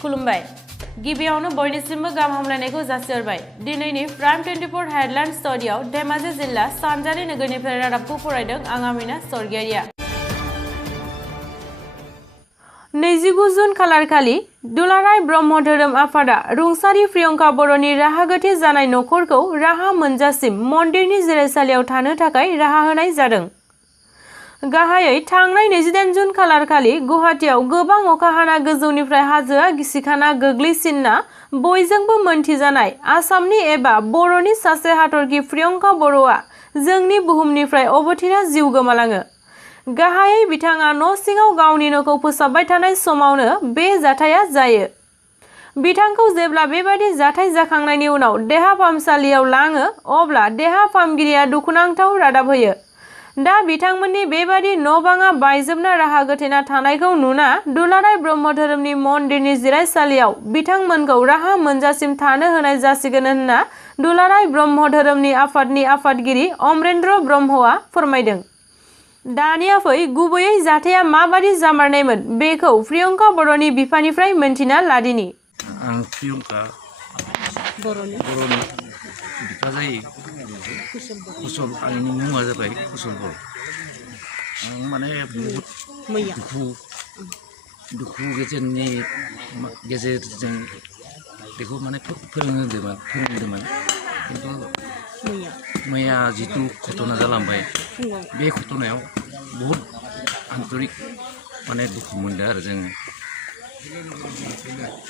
खुलुमबाय गिबियावनो बयनिसिमबो गाहाम हामलायनायखौ जासिहरबाय दिनैनि प्राइम 24 हेडलाइन स्टुडियाव धेमाजि जिल्ला सानजारि नोगोरनिफ्राय रादाबखौ फरायदों आं आमिना सरगियारिया 29 जुन खालारखालि दुलाराय ब्रह्म धोरोम आफादा रुंसारि प्रियंका बर'नि राहा गोथे जानाय नखरखौ राहा मोनजासिम मन्दिरनि जिरायसालियाव थानो थाखाय राहा होनाय जादों। गाहायै थांनाय 28 जुन खालारखालि गुवाहाटीआव गोबां अखा हाना गोजौनिफ्राय हाजोआ गिसिखाना गोग्लैसिनना बयजोंबो मोनथिजानाय आसामनि एबा बर'नि सासे हाथरखि प्रियंका बर'आ जोंनि बुहुमनिफ्राय अबथिरा जिउ गोमालाङो। गाहायै बिथाङा न' सिङाव गावनि न'खौ फोसाबबाय थानाय समावनो बे जाथाया जायो। बिथांखौ जेब्ला बेबादि जाथाय जाखांनायनि उनाव देहा फाहामसालियाव लाङो अब्ला देहा फाहामगिरिया दुखुनांथाव रादाब होयो। दा बिथांमोननि बेबादि न'-बाङा बायजोबना राहा गोथेना थानायखौ नुना दुलाराय ब्रह्म धोरोमनि मन्दिरनि जिरायसालियाव बिथांमोनखौ राहा मोनजासिम थानो होनाय जासिगोन होनना दुलाराय ब्रह्म धोरोमनि आफादनि आफादगिरि अमरेन्द्र ब्रह्मआ फोरमायदों। दानिया फै गुबैयै जाथाया माबादि जामारनायमोन बेखौ प्रियंका बर'नि बिफानिफ्राय मोनथिना लादिनि। आं प्रियंका बर'नि बिफा जायो कुशल आंनि मुङा जाबाय कुशल बर'। आं माने बहुत दुखु गेजेरजों बेखौ माने फोरोंदोंमोन खिन्थु मैया जितु घटना जालांबाय बे घटनायाव बहुत आन्तरिक माने दुखु मोनदों आरो जोङो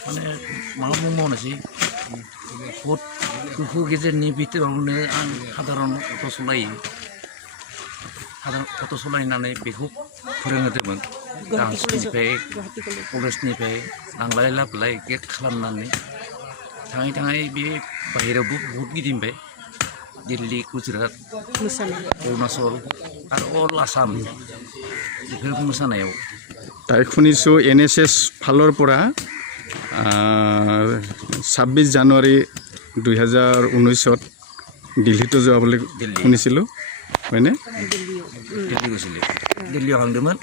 माने मा बुंबावनोसै बहुत दुखु गेजेरनि बिथोरावनो आं साधारन अट' सलायनानै बेखौ फोरोंहोदोंमोन डान्सनिफ्राय कलेजनिफ्राय लांलाय लाबोलाय गेट खालामनानै थाङै बे बाहेरायावबो बहुत गिदिंबाय दिल्ली गुजरात अरुणाचल आरो अल आसाम बेफोर मोसानायाव दा শুনিছোঁ NSS ফালৰ পৰা 26 জানুৱাৰী 2019 দিল্লীতো যোৱা বুলি শুনিছিলোঁ হয়নে? दिल्ली গৈছিলে दिल्लीयाव थांदोंमोन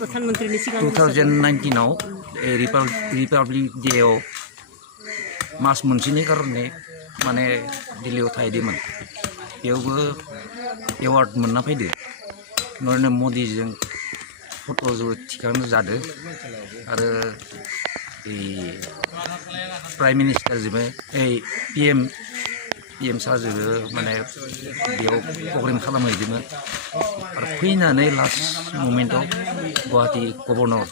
2019 रिपाब्लिक डेआव मास मोनसेनि कारणे माने दिल्लीयाव थाहैदोंमोन बेयावबो एवार्ड मोनना फैदो नरेन्द्र मदिजों फट' थिखांनो जादों आरो प्राइम मिनिस्टारजोंबो PM साजोंबो माने बेयाव प्रग्राम खालामहैदोंमोन आरो फैनानै लास्ट ममेन्टआव गुवाहाटी गभर्नर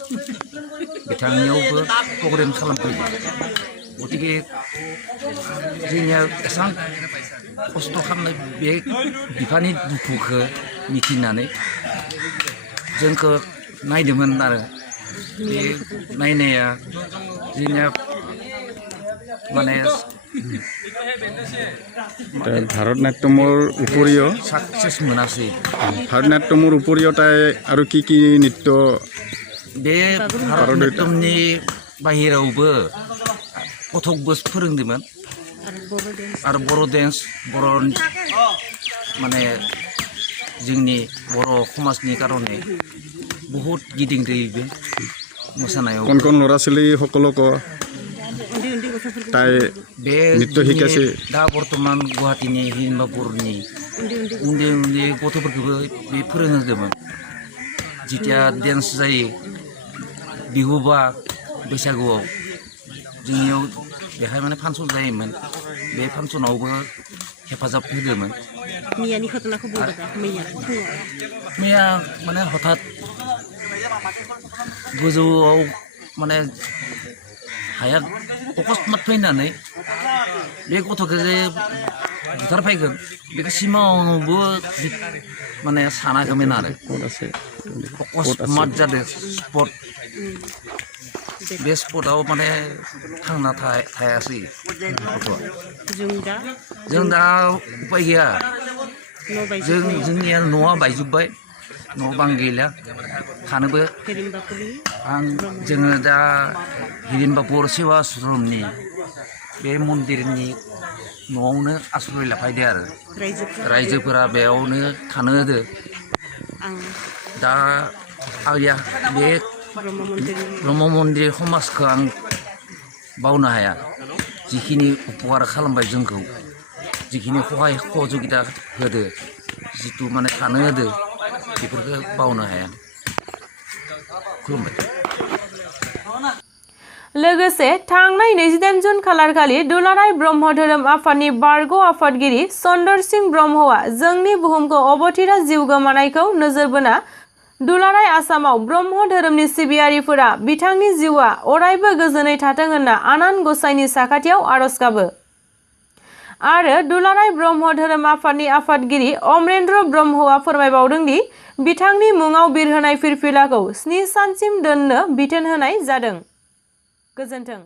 बिथांनियावबो प्रग्राम खालामफैदों। गतिके जोंनिया एसेबां खस्थ' खालामनाय बे बिफानि दुखुखौ मिथिनानै जोंखौ नायदोंमोन आरो बे नायनाया जोंनिया माने ভাৰতনাট্যমৰ উপৰিও সাকচেছ মোনাসै ভাৰতনাট্যমৰ উপৰিও তাই আৰু কি নৃত্য बे भारतनाट्यमनि बाहेरावबो कथकबो फोरोंदोंमोन आरो बर' डेन्स माने जोंनि बर' समाजनि कारणे बहुत गिदिंदों मोसानायाव কোন ল'ৰা ছোৱালী সকলক তাই নৃত্য শিকাইছে दा बर्तमान गुवाहाटीनि हिरिम्बापुरनि उन्दै गथ'फोरखौबो बे फोरोंहोदोंमोन जिथिया डेन्स जायो बिहु बा बैसागुआव जोंनियाव बेहाय माने फांसन जायोमोन बे फांसनावबो हेफाजाब होदोंमोन। मैया माने हठात गोजौआव माने हाया अकस्मात फैनानै बे गथ'खौ जे बुथारफैगोन बेखौ सिमाङावबो माने सानाखैमोन आरो अकस्मात जादों स्पट बे स्पटआव माने थांना थायासै गथ'आ जों दा उपाय गैया जोंनिया न'आ बायजोब्बाय न' बां गैला थानोबो जोङो दा हिरिम्बापुर सेवा आश्रमनि बे मन्दिरनि न'आवनो आश्रय लाफैदो आरो रायजोफोरा बेयावनो थानो होदो दा आंया बे ब्रह्म मन्दिर समाजखौ आं बावनो हाया जिखिनि उपकार खालामबाय जोंखौ जिखिनि सहाय सहजुगिता होदो जितु माने थानो होदो बेफोरखौ बावनो हाया खुलुमबाय लोगोसे थांनाय 28 जुन खालारखालि दुलाराय ब्रह्म धोरोम आफादनि बारग' आफादगिरि चन्दर सिंह ब्रह्मआ जोंनि बुहुमखौ अबथिरा जिउ गोमानायखौ नोजोर बोना दुलाराय आसामाव ब्रह्म धोरोमनि सिबियारिफोरा बिथांनि जिउआ अरायबो गोजोनै थाथों होनना आनान गसाइनि साखाथियाव आरज गाबो आरो दुलाराय ब्रह्म धोरोम आफादनि आफादगिरि अमरेन्द्र ब्रह्मआ फोरमायबावदों दि बिथांनि मुङाव बिरहोनाय फिरफिलाखौ 7 सानसिम दोननो बिथोन होनाय जादों। गोजोन्थों।